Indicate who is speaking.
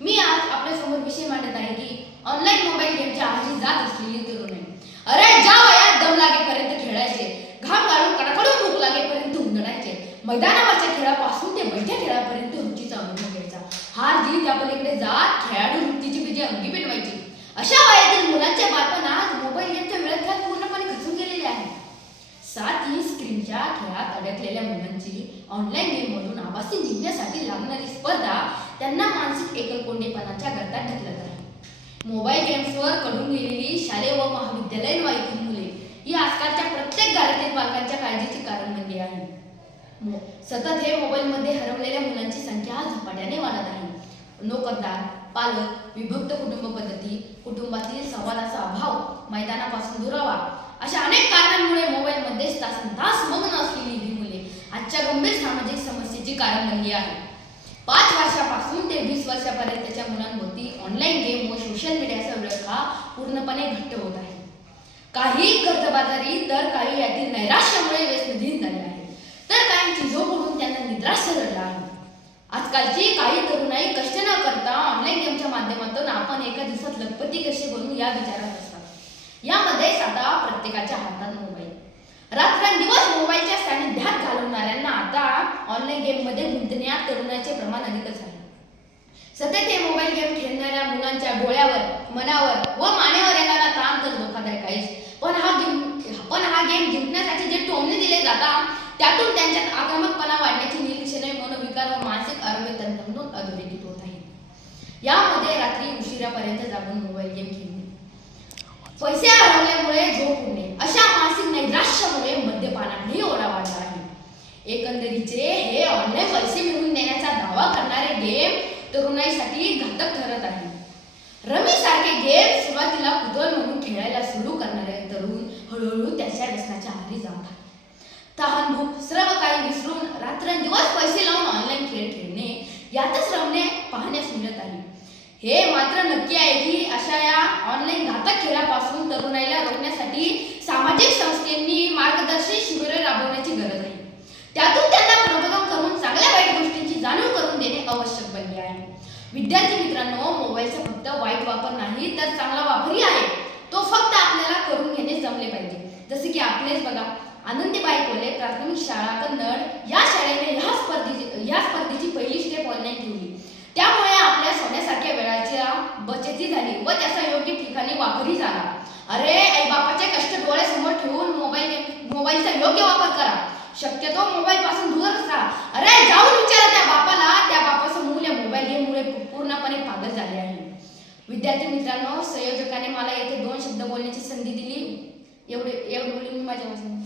Speaker 1: मी आज आपल्यासमोर विषय मांडत आहे की ऑनलाईन मोबाईल गेमच्या आहारी जात असलेली तरुण आहे अरे ज्या वयात दम लागेपर्यंत खेळायचे. घाम घालून कडाकडून भूक लागेपर्यंत हुंदडायचे मैदानावरच्या खेळापासून ते बैठ्या खेळापर्यंत रुचीचा अनुभव घ्यायचा. हार जीत त्या पलीकडे जात खेळाडू वृत्तीची विजय अंगी पेटवायची अशा वयातील मुलांचे बालपण आज मोबाईल गेमच्या वेळेत पूर्णपणे खचून गेलेले आहे. सात ही स्क्रीनच्या खेळात अडकलेल्या मुलांची ऑनलाईन गेममधून आभासी जिंकण्यासाठी लागणारी स्पर्धा त्यांना मानसिक एकलकोंडेपणाच्या गर्तात ढकलत आहे. मोबाईल गेम्सवर कडून गेलेली शालेय व महाविद्यालयीन वयातील मुले ही आजकालच्या प्रत्येक घरातील पालकांच्या काळजीची कारण बनली आहे. सतत हे मोबाईलमध्ये हरवलेल्या मुलांची संख्या झपाट्याने वाढत आहे. नोकरदार पालक विभक्त कुटुंब पद्धती कुटुंबातील संवादाचा अभाव मैदानापासून दुरावा अशा अनेक कारणांमुळे मोबाईलमध्ये तासनतास मग्न असलेली ही मुले आजच्या गंभीर सामाजिक समस्येची कारण बनली आहे. पाच वर्षापासून ते वीस वर्षापर्यंत त्याच्या मुलांभोवती ऑनलाईन गेम व सोशल मीडियाचा वेळ हा पूर्णपणे घट्ट होत आहे. काही कर्जबाजारी तर काही यातील नैराश्यामुळे व्यसनधीन झाले आहे. तर काहींची झोप उडून त्यांना निद्राश्य जडला आहे. आजकालची काही तरुणाई कष्ट न करता ऑनलाईन गेमच्या माध्यमातून आपण एका दिवसात लखपती कसे बनू या विचारात असतात. यामध्ये आता प्रत्येकाच्या हातात मोबाईल रात्रंदिवस मोबाईलच्या सानिध्यात घालवणाऱ्यांना आता ऑनलाईन गेममध्ये गुंतण्यात तरुणाचे प्रमाण अधिकच आहे. सतत हे मोबाईल गेम खेळणाऱ्या मुलांच्या डोळ्यावर मनावर व मानेवर येणारा ताण तर धोकादायक आहेच. पण हा गेम पण हा गेम जिंकण्यासाठी जे टोमणे दिले जातात त्यातून त्यांच्यात आक्रमकपणा वाढण्याची निरीक्षणे मनोविकार व मानसिक आरोग्य तंत्रज्ञान अधोरेखित होत आहे. यामध्ये रात्री उशिरापर्यंत जागून मोबाईल गेम खेळणे पैसे हरवल्यामुळे झोप उडणे अशा मानसिक नैराश्यामुळे मद्यपानाही ओढा वाढला आहे. एकंदरीचे हे ऑनलाईन पैसे मिळवून देण्याचा दावा करणारे गेम तरुणाईसाठी घातक ठरत आहे. रमी सारखे गेम सुरुवातीला कुतूहल म्हणून खेळायला सुरू करणारे तरुण हळूहळू त्याच्या व्यसनाच्या आहारी जात आहे तहान भूक सर्व काही विसरून रात्रंदिवस पैसे लावून ऑनलाईन खेळ खेळणे यातच रमणे पाहण्यास मिळत आहे. हे मात्र नक्की आहे की अशा या ऑनलाईन घातक खेळापासून तरुणाईला रोखण्यासाठी सामाजिक संस्थांनी मार्गदर्शन शिबिरे राबवण्याची गरज आहे त्यातून त्यांना प्रबोधन करून चांगल्या वाईट गोष्टींची जाणीव करून देणे आवश्यक बनले आहे विद्यार्थी मित्रांनो मोबाईलचा फक्त वाईट वापर नाही तर चांगला वापरही आहे. तो फक्त आपल्याला करून घेणे जमले पाहिजे. जसे की आपलेच बघा आनंदीबाई कोले प्राथमिक शाळा कन्नड या शाळेने ह्या स्पर्धेची ह्या स्पर्धेची पहिली स्टेप ऑनलाईन ठेवली त्यामुळे आपल्या सोन्यासारख्या वेळाच्या बचती झाली व त्याचा योग्य ठिकाणी वापरही झाला. अरे आई बापाचे कष्ट डोळ्यासमोर ठेवून मोबाईल मोबाईलचा योग्य वापर करा. शक्यतो मोबाईल पासून दूरच राहा अरे जाऊन विचारा त्या बापाला त्या बापाचं मूल या मोबाईल गेममुळे पूर्णपणे पागल झाले आहे विद्यार्थी मित्रांनो संयोजकाने मला येथे दोन शब्द बोलण्याची संधी दिली. एवढे एवढे बोलून मी माझ्या वाचून